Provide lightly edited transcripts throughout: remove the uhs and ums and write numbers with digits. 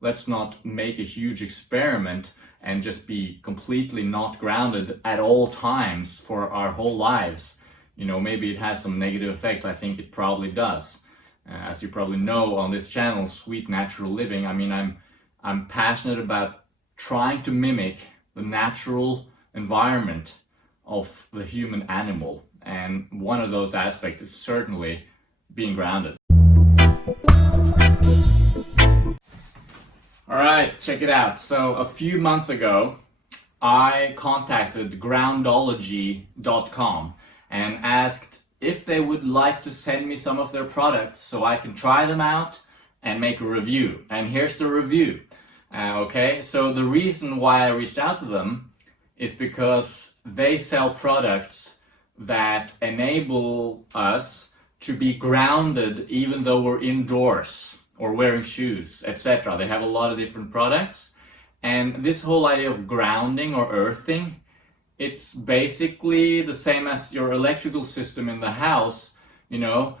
let's not make a huge experiment and just be completely not grounded at all times for our whole lives. You know, maybe it has some negative effects. I think it probably does. As you probably know on this channel, Sweet Natural Living, I mean, I'm passionate about trying to mimic the natural environment of the human animal. And one of those aspects is certainly being grounded. All right, check it out. So a few months ago, I contacted Groundology.com and asked if they would like to send me some of their products so I can try them out and make a review. And here's the review. Okay, so the reason why I reached out to them is because they sell products that enable us to be grounded even though we're indoors or wearing shoes, etc. They have a lot of different products. And this whole idea of grounding or earthing, it's basically the same as your electrical system in the house. You know,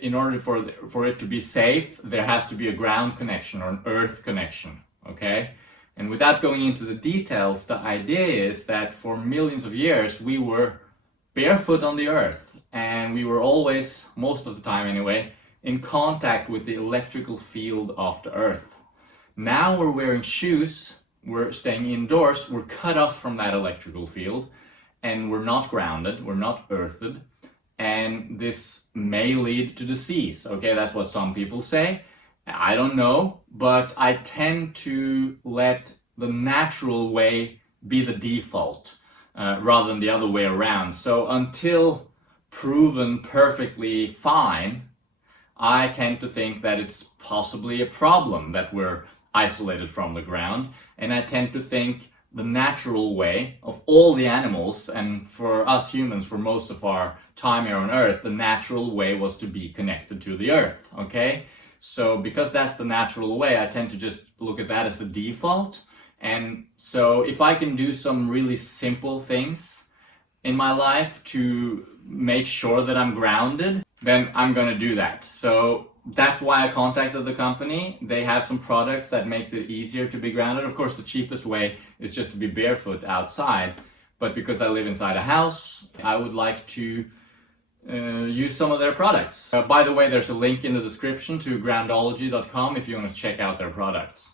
in order for it to be safe, there has to be a ground connection or an earth connection, okay? And without going into the details, the idea is that for millions of years, we were barefoot on the earth, and we were always, most of the time anyway, in contact with the electrical field of the earth. Now we're wearing shoes, we're staying indoors, we're cut off from that electrical field, and we're not grounded, we're not earthed, and this may lead to disease. Okay, that's what some people say. I don't know, but I tend to let the natural way be the default rather than the other way around. So until proven perfectly fine, I tend to think that it's possibly a problem that we're isolated from the ground, and I tend to think the natural way of all the animals, and for us humans for most of our time here on earth, the natural way was to be connected to the earth, okay? So because that's the natural way, I tend to just look at that as a default. And so if I can do some really simple things in my life to make sure that I'm grounded, then I'm gonna do that. So that's why I contacted the company. They have some products that makes it easier to be grounded. Of course, the cheapest way is just to be barefoot outside. But because I live inside a house, I would like to use some of their products. By the way, there's a link in the description to groundology.com if you want to check out their products.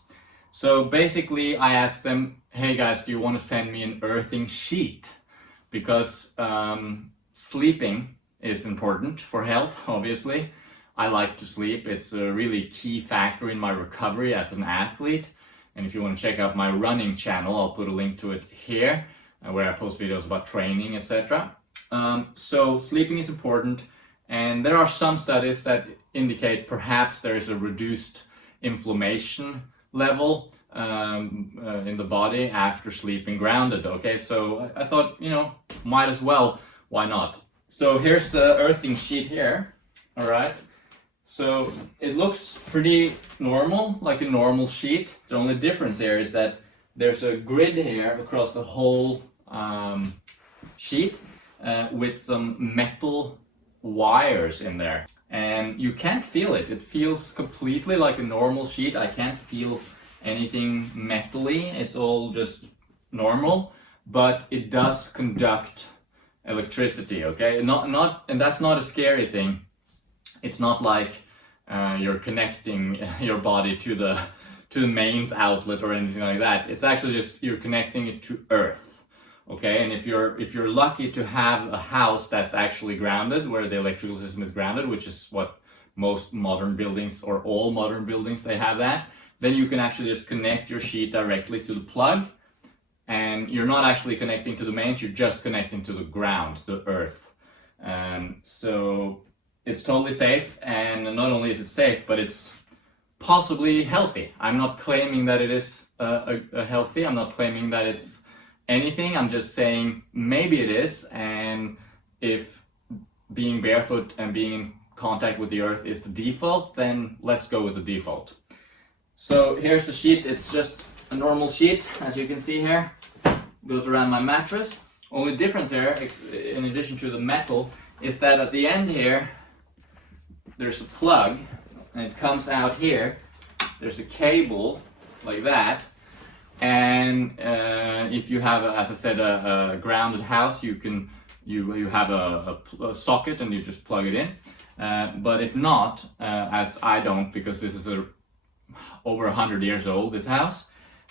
So basically, I asked them, hey guys, do you want to send me an earthing sheet? Because sleeping is important for health, obviously. I like to sleep. It's a really key factor in my recovery as an athlete. And if you want to check out my running channel, I'll put a link to it here, where I post videos about training, etc. So sleeping is important, and there are some studies that indicate perhaps there is a reduced inflammation level in the body after sleeping grounded. Okay, so I thought, you know, might as well, why not? So here's the earthing sheet here, all right? So it looks pretty normal, like a normal sheet. The only difference here is that there's a grid here across the whole sheet with some metal wires in there. And you can't feel it. It feels completely like a normal sheet. I can't feel anything metally. It's all just normal, but it does conduct electricity, okay? And that's not a scary thing. It's not like you're connecting your body to the mains outlet or anything like that. It's actually just you're connecting it to earth, okay? And if you're lucky to have a house that's actually grounded, where the electrical system is grounded, which is what most modern buildings or all modern buildings, they have that, then you can actually just connect your sheet directly to the plug, and you're not actually connecting to the mains, you're just connecting to the ground, to the earth. So it's totally safe, and not only is it safe, but it's possibly healthy. I'm not claiming that it is healthy, I'm not claiming that it's anything, I'm just saying maybe it is, and if being barefoot and being in contact with the earth is the default, then let's go with the default. So here's the sheet. It's just a normal sheet, as you can see here. It goes around my mattress. Only difference here, in addition to the metal, is that at the end here there's a plug, and it comes out here. there's a cable like that, and if you have, as I said, a grounded house, you have a socket and you just plug it in. But if not, as I don't, because this is over 100 years old, this house,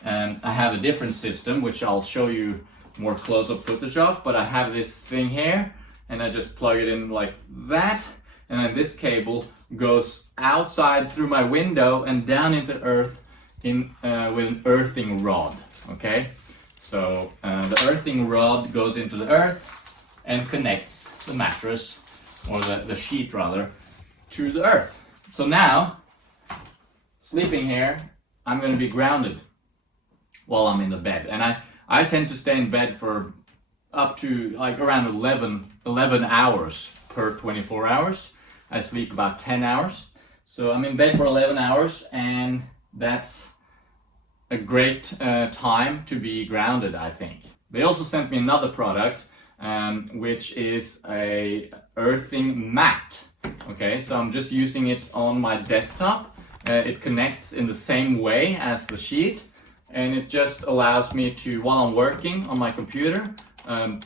I have a different system which I'll show you more close-up footage of. But I have this thing here, and I just plug it in like that, and then this cable goes outside through my window and down into earth with an earthing rod. Okay, so the earthing rod goes into the earth and connects the mattress, or the sheet rather, to the earth. So now, sleeping here, I'm going to be grounded while I'm in the bed. And I tend to stay in bed for up to like around 11 hours per 24 hours. I sleep about 10 hours. So I'm in bed for 11 hours, and that's a great time to be grounded, I think. They also sent me another product, which is a earthing mat. Okay, so I'm just using it on my desktop. It connects in the same way as the sheet, and it just allows me to, while I'm working on my computer,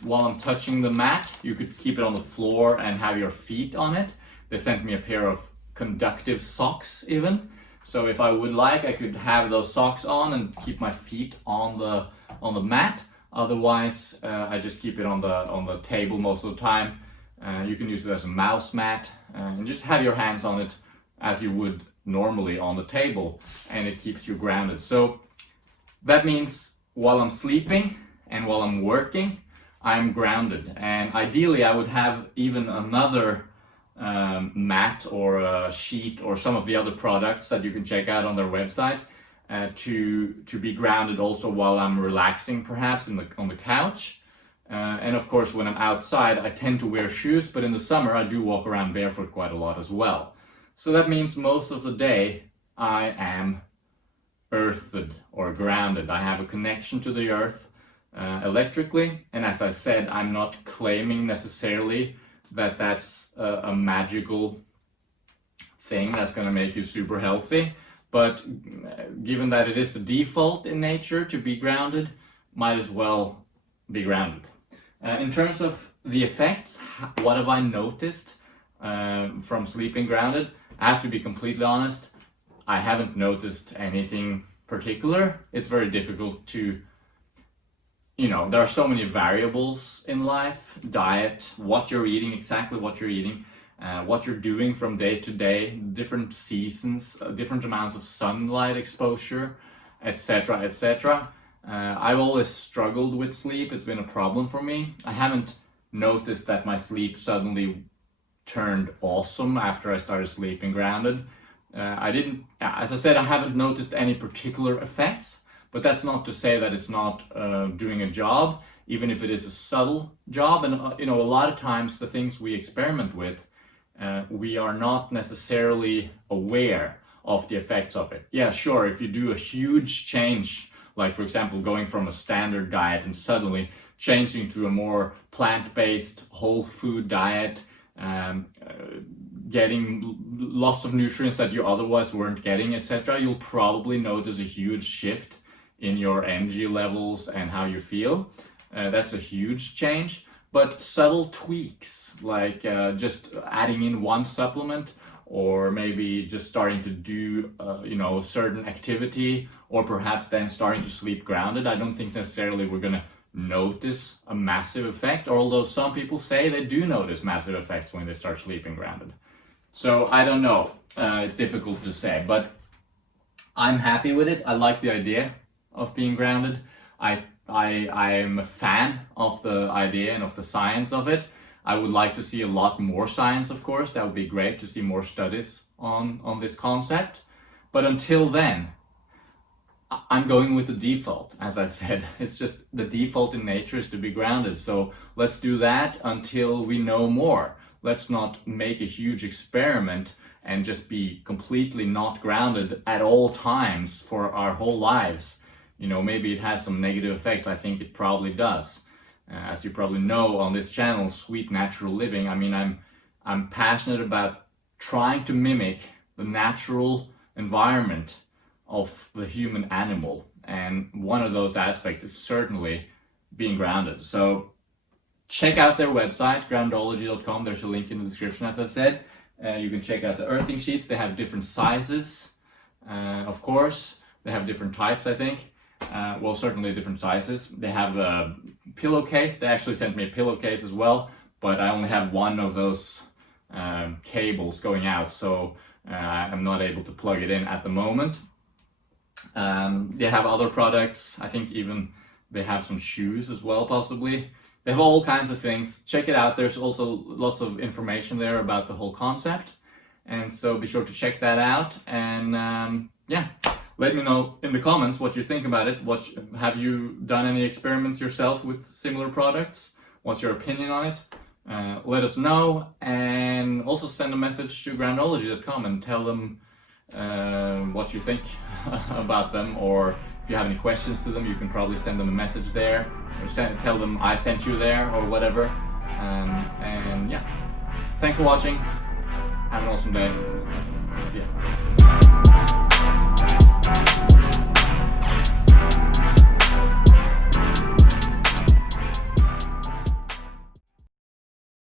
while I'm touching the mat, you could keep it on the floor and have your feet on it. They sent me a pair of conductive socks even. So if I would like, I could have those socks on and keep my feet on the mat. Otherwise, I just keep it on the table most of the time. You can use it as a mouse mat, and just have your hands on it as you would normally on the table, and it keeps you grounded. So that means while I'm sleeping and while I'm working, I'm grounded. And ideally, I would have even another mat or a sheet or some of the other products that you can check out on their website to be grounded also while I'm relaxing, perhaps on the couch. And of course, when I'm outside, I tend to wear shoes, but in the summer I do walk around barefoot quite a lot as well. So that means most of the day I am earthed or grounded. I have a connection to the earth electrically, and as I said, I'm not claiming necessarily that that's a magical thing that's going to make you super healthy, but given that it is the default in nature to be grounded, might as well be grounded. In terms of the effects, what have I noticed from sleeping grounded? I have to be completely honest, I haven't noticed anything particular. It's very difficult to, there are so many variables in life: diet, what you're eating, exactly what you're eating, what you're doing from day to day, different seasons, different amounts of sunlight exposure, etc., etc. I've always struggled with sleep. It's been a problem for me. I haven't noticed that my sleep suddenly turned awesome after I started sleeping grounded. As I said, I haven't noticed any particular effects, but that's not to say that it's not doing a job, even if it is a subtle job. And a lot of times the things we experiment with, we are not necessarily aware of the effects of it. Yeah, sure, if you do a huge change, like for example going from a standard diet and suddenly changing to a more plant-based whole food diet, getting lots of nutrients that you otherwise weren't getting, etc., you'll probably notice a huge shift in your energy levels and how you feel. That's a huge change. But subtle tweaks, like just adding in one supplement, or maybe just starting to do a certain activity, or perhaps then starting to sleep grounded, I don't think necessarily we're gonna notice a massive effect, although some people say they do notice massive effects when they start sleeping grounded. So I don't know, it's difficult to say, but I'm happy with it. I like the idea of being grounded. I am a fan of the idea and of the science of it. I would like to see a lot more science, of course. That would be great to see more studies on this concept. But until then, I'm going with the default. As I said, it's just the default in nature is to be grounded. So let's do that until we know more. Let's not make a huge experiment and just be completely not grounded at all times for our whole lives. Maybe it has some negative effects. I think it probably does. As you probably know on this channel, Sweet Natural Living, I'm passionate about trying to mimic the natural environment of the human animal, and one of those aspects is certainly being grounded. So check out their website, groundology.com. There's a link in the description, as I said. You can check out the earthing sheets. They have different sizes, of course. They have different types, I think. Well, certainly different sizes. They have a pillowcase. They actually sent me a pillowcase as well, but I only have one of those cables going out, so I'm not able to plug it in at the moment. They have other products. I think even they have some shoes as well, possibly. They have all kinds of things. Check it out. There's also lots of information there about the whole concept, and so be sure to check that out. And yeah, let me know in the comments what you think about it. Have you done any experiments yourself with similar products? What's your opinion on it? Let us know, and also send a message to groundology.com and tell them what you think about them, or if you have any questions to them, you can probably send them a message there, or tell them I sent you there, or whatever. And yeah, thanks for watching. Have an awesome day. See ya.